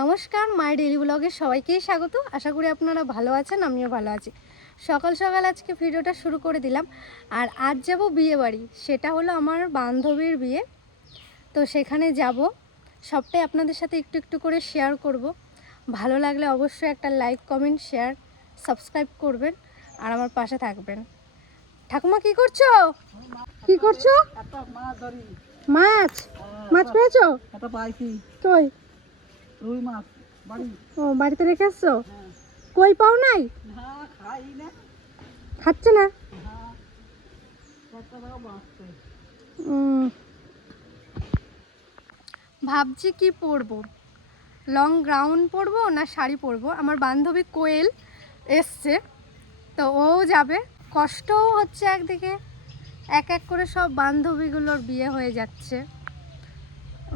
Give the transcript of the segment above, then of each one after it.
নমস্কার মায়ের ডেলি ব্লগে সবাইকেই স্বাগত। আশা করি আপনারা ভালো আছেন আমিও ভালো আছি। সকাল সকাল আজকে ভিডিওটা শুরু করে দিলাম। আর আজ যাব বিয়ে বাড়ি। সেটা হলো আমার বান্ধবীর বিয়ে। তো সেখানে যাব। সবটাই আপনাদের সাথে একটু একটু করে শেয়ার করব। ভালো লাগলে অবশ্যই একটা লাইক কমেন্ট শেয়ার সাবস্ক্রাইব করবেন আর আমার পাশে থাকবেন। ঠাকুমা কি করছ? কি করছ? মাছ মাছ? পেয়েছ? কই? রুই মাছ বাড়ি। ও বাড়িতে রেখে এসছো কই পাও নাই? না খাই না। খাচ্ছে না? হ্যাঁ ভাবছি কি পরবো? লং গ্রাউন্ড পরবো না শাড়ি পরবো? আমার বান্ধবী কোয়েল এসছে তো ও যাবে। কষ্টও হচ্ছে একদিকে। এক এক করে সব বান্ধবীগুলোর বিয়ে হয়ে যাচ্ছে।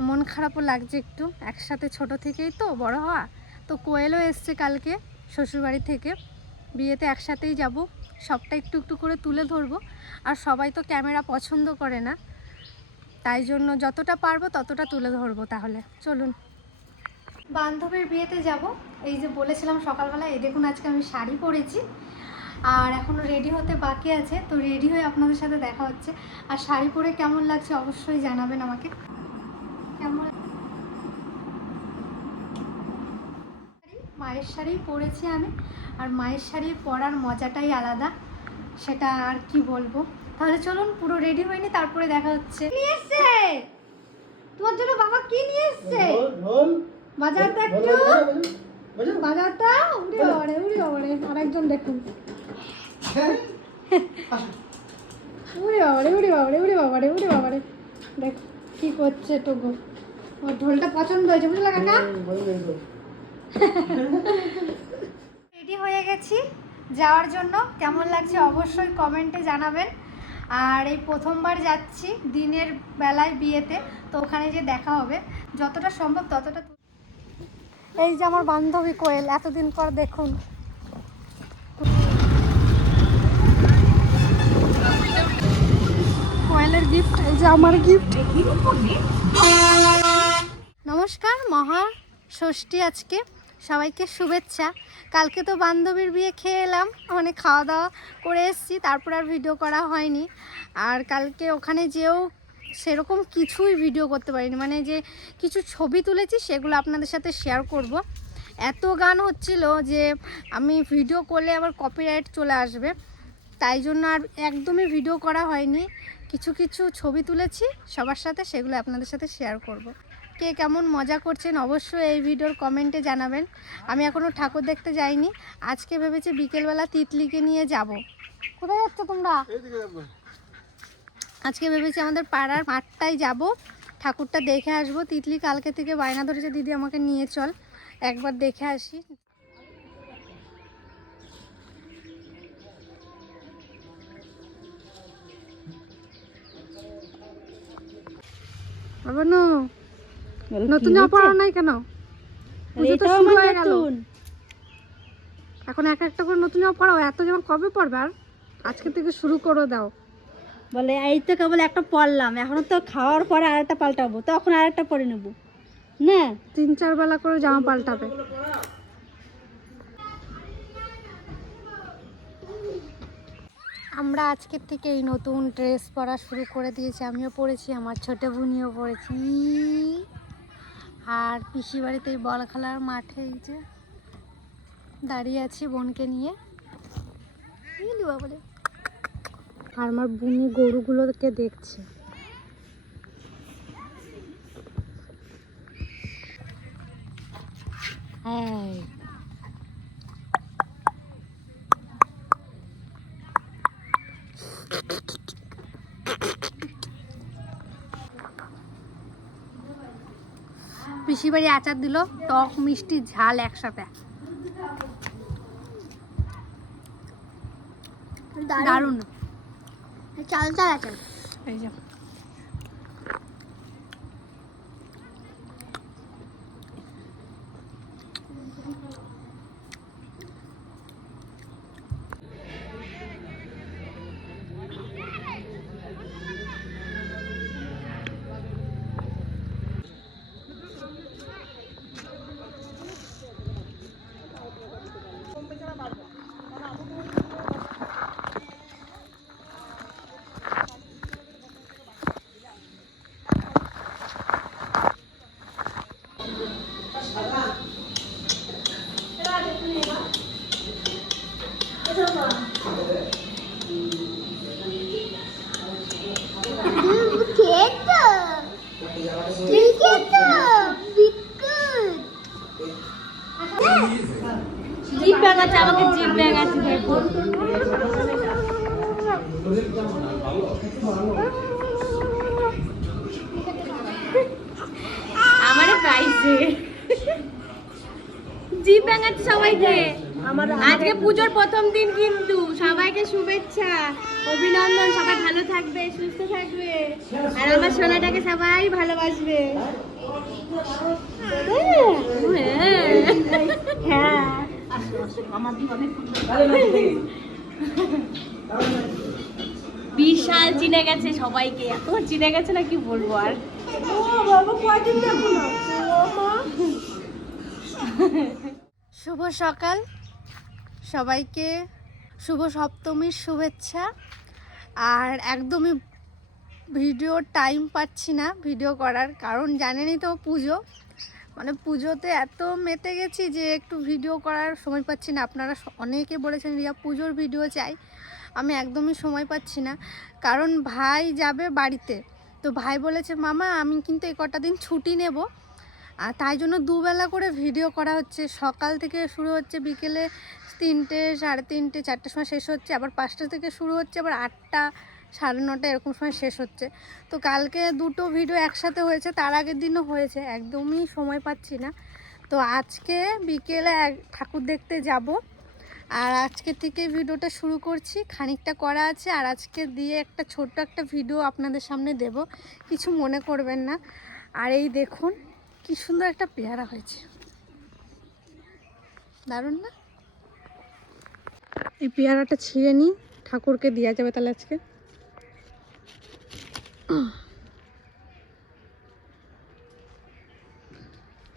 মন খারাপও লাগছে একটু। একসাথে ছোট থেকেই তো বড় হওয়া। তো কোয়েলও এসছে কালকে শ্বশুরবাড়ি থেকে। বিয়েতে একসাথেই যাব। সবটা একটু একটু করে তুলে ধরবো। আর সবাই তো ক্যামেরা পছন্দ করে না। তাই জন্য যতটা পারব ততটা তুলে ধরবো তাহলে। চলুন। বান্ধবীর বিয়েতে যাব। এই যে বলেছিলাম সকালবেলা এই দেখুন আজকে আমি শাড়ি পরেছি। আর এখনও রেডি হতে বাকি আছে। তো রেডি হয়ে আপনাদের সাথে দেখা হচ্ছে। আর শাড়ি পরে কেমন লাগছে অবশ্যই জানাবেন আমাকে। মায়ের শাড়ি পরেছি আমি আর মায়ের শাড়ি পরার মজাটাই আলাদা সেটা আর কি বলব? তাহলে চলুন পুরো রেডি হয়নি তারপরে দেখা হচ্ছে। নিয়ে এসছে? তোমার জন্য বাবা কি নিয়ে এসছে? বাজারটা একটু বাজারটা? উড়ে বাবারে উড়ে বাবারে আরেকজন দেখুন। উড়ে বাবারে উড়ে বাবারে উড়ে বাবারে উড়ে বাবারে। দেখ। কি করছে টুকু ওর ঢোলটা পছন্দ হয়েছে বুঝলে কাকা? রেডি হয়ে গেছি যাওয়ার জন্য। কেমন লাগছে অবশ্যই কমেন্টে জানাবেন। আর এই প্রথমবার যাচ্ছি দিনের বেলায় বিয়েতে তো ওখানে যে দেখা হবে যতটা সম্ভব ততটা এই যে আমার বান্ধবী কোয়েল এতদিন পর দেখুন। কোয়েলের গিফট এই যে আমার গিফট নমস্কার, মহা ষষ্ঠী আজকে। সবাইকে শুভেচ্ছা। কালকে তো বান্ধবীর বিয়ে খেয়ে এলাম মানে খাওয়া দাওয়া করে এসেছি, তারপর আর ভিডিও করা হয়নি। আর কালকে ওখানে যেও সেরকম কিছুই ভিডিও করতে পারিনি। মানে যে কিছু ছবি তুলেছি, সেগুলো আপনাদের সাথে শেয়ার করব। এত গান হচ্ছিল যে আমি ভিডিও করলে আবার কপিরাইট চলে আসবে। তাই জন্য আর একদমই ভিডিও করা হয়নি। কিছু কিছু ছবি তুলেছি সবার সাথে সেগুলো আপনাদের সাথে শেয়ার করব। কে কেমন মজা করছেন অবশ্যই এই ভিডিওর কমেন্টে জানাবেন। আমি এখনও ঠাকুর দেখতে যাইনি আজকে ভেবেছি বিকেলবেলা তিতলিকে নিয়ে যাব। কোথায় যাচ্ছ তোমরা? আজকে ভেবেছি আমাদের পাড়ার মাঠটাই যাব ঠাকুরটা দেখে আসব। তিতলি কালকে থেকে বায়না ধরেছে দিদি আমাকে নিয়ে চল একবার দেখে আসি। নো। নতুন জামা নাই কেন? পুজো তো শুরু হয়ে গেল। এখন এক একটা করে নতুন জামা পরাও। এত জামা কবে পরবে আর? আজকে থেকে শুরু করে দাও। বলে এই তো কেবল একটা পরলাম। এখনও তো খাওয়ার পরে আরেকটা পাল্টাবো। তখন আরেকটা পরে নেব। না? তিন চার বেলা করে জামা পাল্টাবে। আমরা আজকের থেকে এই নতুন ড্রেস পরা শুরু করে দিয়েছি। আমিও পরেছি, আমার ছোট বোনিও পরেছি। আর পিসি বাড়িতে এই বল খেলার মাঠে এই যে দাঁড়িয়ে আছি বোনকে নিয়ে। বাবারে। আর আমার বুনি গরুগুলোকে দেখছে। হ্যাঁ বাড়ি আচার দিল টক মিষ্টি ঝাল একসাথে। দারুণ। চাল চাল আচার। এই যে। জিপ আমাকে জিপ আমারে পাইছে জিপ সবাইকে। আজকে পুজোর প্রথম দিন কিন্তু সবাইকে শুভেচ্ছা, অভিনন্দন, সবাই ভালো থাকবে, সুস্থ থাকবে। আর আমার সোনাটাকে সবাই ভালোবাসবে। হ্যাঁ বিশাল চিনে গেছে সবাইকে। এত চিনে গেছে না কি বলব আর? শুভ সকাল। সবাইকে শুভ সপ্তমীর শুভেচ্ছা। আর একদমই ভিডিও টাইম পাচ্ছি না ভিডিও করার, কারণ জানেনই তো পুজো। মানে পুজোতে এত মেতে গেছি যে একটু ভিডিও করার সময় পাচ্ছি না। আপনারা অনেকে বলেছেন, রিয়া, পুজোর ভিডিও চাই। আমি একদমই সময় পাচ্ছি না। কারণ ভাই যাবে বাড়িতে। তো ভাই বলেছে, মামা, আমি কিন্তু এই কটা দিন ছুটি নেব। আর তাই জন্য দুবেলা করে ভিডিও করা হচ্ছে। সকাল থেকে শুরু হচ্ছে বিকেলে তিনটে, সাড়ে তিনটে, চারটের সময় শেষ হচ্ছে, আবার পাঁচটা থেকে শুরু হচ্ছে, আবার আটটা, সাড়ে নটা এরকম সময় শেষ হচ্ছে। তো কালকে দুটো ভিডিও একসাথে হয়েছে, তার আগের দিনও হয়েছে, একদমই সময় পাচ্ছি না। তো আজকে বিকেলে এক ঠাকুর দেখতে যাব। আর আজকে থেকে ভিডিওটা শুরু করছি, খানিকটা করা আছে, আর আজকে দিয়ে একটা ছোট্ট একটা ভিডিও আপনাদের সামনে দেব। কিছু মনে করবেন না। আর এই দেখুন, কি সুন্দর একটা পেয়ারা হয়েছে। দারুণ না? এই পেয়ারাটা ছিঁড়ে নিই। ঠাকুরকে দেওয়া যাবে তাহলে আজকে।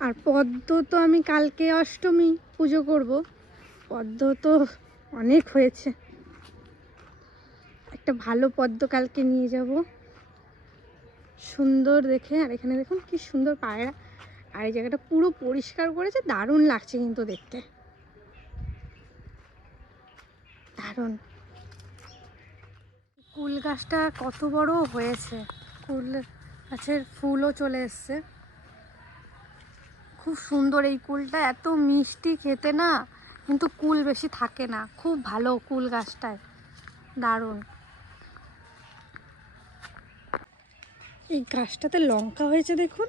আর পদ্ম তো আমি কালকে অষ্টমী পুজো করব। পদ্ম তো অনেক হয়েছে। একটা ভালো পদ্ম কালকে নিয়ে যাব। সুন্দর দেখে, আর এখানে দেখুন কি সুন্দর পায়রা। আর এই জায়গাটা পুরো পরিষ্কার করেছে, দারুণ লাগছে কিন্তু দেখতে। দারুণ। কুল গাছটা কত বড় হয়েছে। কুল গাছের ফুলও চলে এসছে। খুব সুন্দর এই কুলটা, এত মিষ্টি খেতে না, কিন্তু কুল বেশি থাকে না। খুব ভালো কুল গাছটায়। দারুণ। এই গাছটাতে লঙ্কা হয়েছে দেখুন।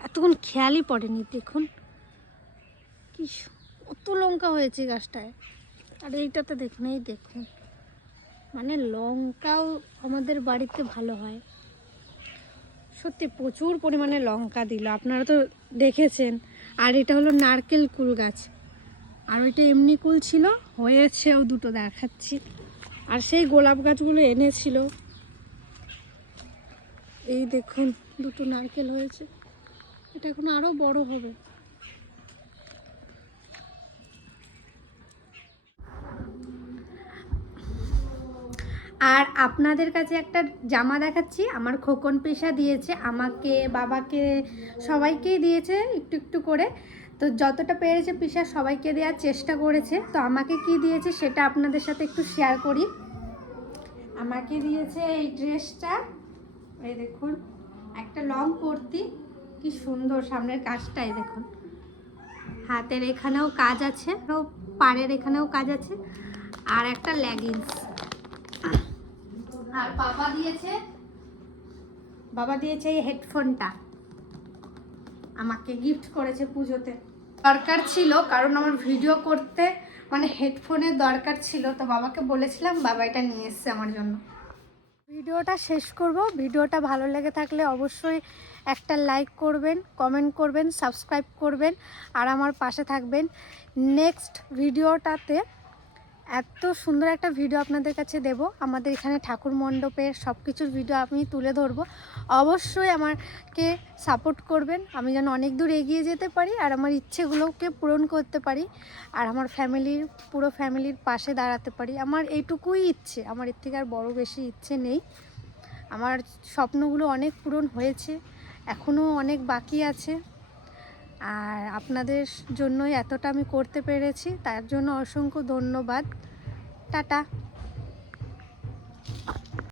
এতক্ষণ খেয়ালই পড়েনি, দেখুন। কি কত লঙ্কা হয়েছে গাছটায়। আর এইটাতে দেখুন, এই দেখুন। মানে লঙ্কাও আমাদের বাড়িতে ভালো হয়। সত্যি প্রচুর পরিমাণে লঙ্কা দিল, আপনারা তো দেখেছেন। আর এটা হলো নারকেল কুল গাছ। আর ওইটা এমনি কুল ছিল, হয়েছে হয়েছেও দুটো দেখাচ্ছি। আর সেই গোলাপ গাছগুলো এনেছিল। এই দেখুন, দুটো নারকেল হয়েছে। এটা এখন আরও বড় হবে। আর আপনাদের কাছে একটা জামা দেখাচ্ছি। আমার খোকন পেশা দিয়েছে, আমাকে, বাবাকে, সবাইকেই দিয়েছে একটু একটু করে। তো যতটা পেরেছে পিসা সবাইকে দেওয়ার চেষ্টা করেছে। তো আমাকে কি দিয়েছে সেটা আপনাদের সাথে একটু শেয়ার করি। আমাকে দিয়েছে এই ড্রেসটা। এই দেখুন, একটা লং কুর্তি। কি সুন্দর সামনের কাজটাই দেখুন। হাতের এখানেও কাজ আছে, পাড়ের এখানেও কাজ আছে। আর একটা লেগিংস আর বাবা দিয়েছে? বাবা দিয়েছে এই হেডফোনটা। আমাকে গিফট করেছে পুজোতে। দরকার ছিল, কারণ আমার ভিডিও করতে মানে হেডফোনের দরকার ছিল। তো বাবাকে বলেছিলাম, বাবা, এটা নিয়ে এসছে আমার জন্য। ভিডিওটা শেষ করব। ভিডিওটা ভালো লেগে থাকলে অবশ্যই একটা লাইক করবেন কমেন্ট করবেন সাবস্ক্রাইব করবেন, আর আমার পাশে থাকবেন। নেক্সট ভিডিওটাতে এত সুন্দর একটা ভিডিও আপনাদের কাছে দেব। আমাদের এখানে ঠাকুর মণ্ডপের সব কিছুর ভিডিও আমি তুলে ধরবো। অবশ্যই আমাকে সাপোর্ট করবেন। আমি যেন অনেক দূর এগিয়ে যেতে পারি আর আমার ইচ্ছেগুলোকে পূরণ করতে পারি আর আমার ফ্যামিলির, পুরো ফ্যামিলির পাশে দাঁড়াতে পারি। আমার এইটুকুই ইচ্ছে। আমার এর থেকে আর বড় বেশি ইচ্ছে নেই। আমার স্বপ্নগুলো অনেক পূরণ হয়েছে। এখনও অনেক বাকি আছে। আর আপনাদের জন্যই এতটা আমি করতে পেরেছি তার জন্য অসংখ্য ধন্যবাদ। টাটা।